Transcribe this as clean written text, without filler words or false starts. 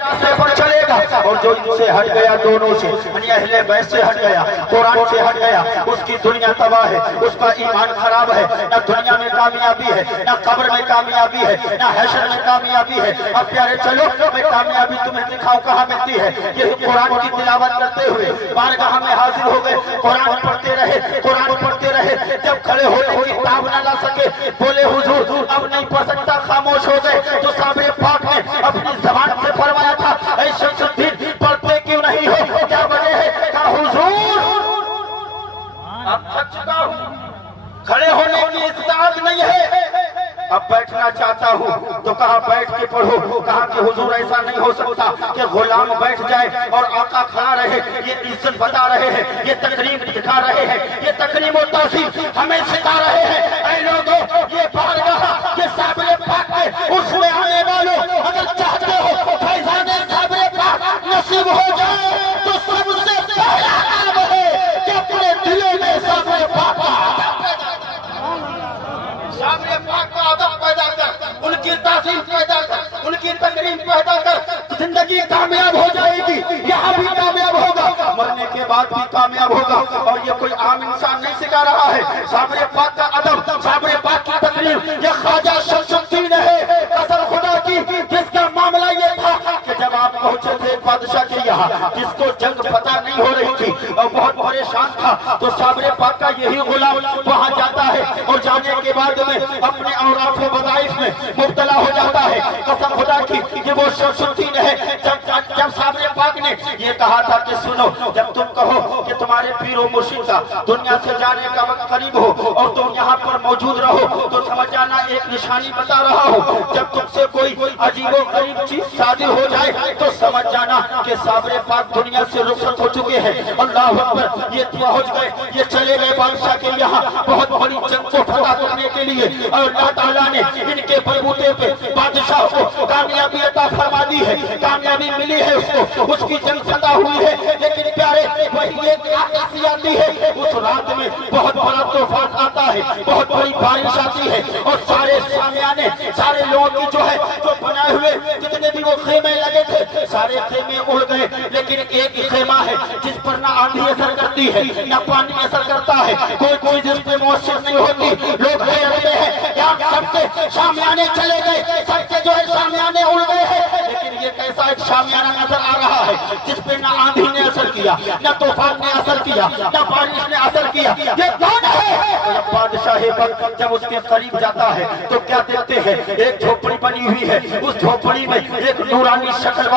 راستے پر چلے گا اور جو ان سے ہٹ گیا دونوں سے یعنی اہل بیت سے ہٹ گیا قرآن سے ہٹ گیا اس کی دنیا تباہ ہے اس کا ایمان خراب ہے نہ دنیا میں کامیابی ہے نہ قبر میں کامیابی ہے نہ حشر میں کامیابی ہے اب پیارے چلو میں کامیابی تمہیں دکھاؤں کہاں ملتی ہے یہ قرآن کی تلاوت کرتے ہوئے بارگاہ میں حاضر ہو گئے قرآن پڑھتے رہے جب کھڑے ہوئے ہوئی تاب نہ لا سکے بولے حضور اب نہیں پڑھ سکتا خاموش ہو گئے تو صابر پاک نے اپنی زبان سے فرمایا تھا اے شمس الدین پڑھتے کیوں نہیں ہو کیا وجہ ہے کہا حضور اب تھک چکا ہوں کھڑے ہونے کی استطاعت نہیں ہے اب بیٹھنا چاہتا ہوں تو کہا بیٹھ کے پڑھو کہا کہ حضور ایسا نہیں ہو سکتا کہ غلام بیٹھ جائے اور آقا کھڑا رہے یہ عزت بتا رہے ہیں یہ تقریب دکھا رہے ہیں یہ تقریب و توصیف ہمیں سکھا رہے ہیں اے لوگوں یہ بارگاہ یہ صابر پاک ہے اس میں آنے والوں اگر چاہتے ہو فیضان صابر پاک نصیب ہو جائے تو سب سے پہلا کام ہے کہ اپنے دلوں میں صابر پاک کا ادب پیدا کر ان کی تعظیم پیدا کر ان کی تقریب پیدا کر زندگی کامیاب ہو جائے گی یہاں بھی کامیاب ہوگا مرنے کے بعد بھی کامیاب ہوگا اور یہ کوئی عام انسان نہیں سکھا رہا ہے صابر پاک کا ادب صابر پاک کی تقریب یہ خواجہ شمس الدین ہے قسم خدا کی جس کا معاملہ یہ تھا کہ جب آپ پہنچے تھے بادشاہ کے یہاں جس کو جنگ پتہ نہیں ہو رہی تھی اور بہت پریشان تھا تو صابر پاک کا یہی غلام وہاں جاتا ہے اور جانے کے بعد میں اپنے اوراق و وظائف میں مبتلا ہو جاتا ہے قسم خدا کی کہ وہ شمس الدین ہے جب صابر پاک نے یہ کہا تھا کہ سنو جب تم کہو کہ تمہارے پیر و مرشد کا دنیا سے جانے کا وقت قریب ہو اور تم یہاں پر موجود رہو تو سمجھ جانا ایک نشانی بتا رہا ہوں جب تم سے کوئی عجیب و غریب چیز صادر ہو جائے تو سمجھ جانا کہ صابر پاک دنیا سے رخصت ہو چکے ہیں اللہ اکبر یہ پہنچ گئے یہ چلے گئے بادشاہ کے یہاں بہت بڑی جنگ کو فتح کرنے کے لیے اور اللہ تعالیٰ نے ان کے بلبوتے پہ بادشاہ کو کامیابی عطا فرما دی ہے کامیابی ملی ہے اس کی جنگ فتح ہوئی ہے لیکن پیارے وہی ایک آسی آتی ہے اس رات میں بہت بڑا طوفان آتا ہے بہت بڑی بارش آتی ہے اور سارے شامیانے سارے لوگوں کی جو ہے جو بنائے ہوئے جتنے بھی وہ خیمے لگے تھے سارے خیمے اڑ گئے لیکن ایک ہی خیمہ ہے جس پر نہ آندھی اثر کرتی ہے نہ پانی اثر کرتا ہے کوئی جس پہ مؤثر نہیں ہوتی لوگ رہتے ہیں یہاں سب کے شامیانے چلے گئے سب کے جو ہے شامیانے اڑ گئے ہیں لیکن یہ کیسا ایک شامیانہ نظر آ رہا ہے جس پہ نہ آندھی نے اثر کیا نہ طوفان نے اثر کیا نہ بارش نے اثر کیا یہ کون ہے بادشاہ پر جب اس کے قریب جاتا ہے تو کیا دیکھتے ہیں ایک جھوپڑی بنی ہوئی ہے اس جھوپڑی میں ایک نورانی شکل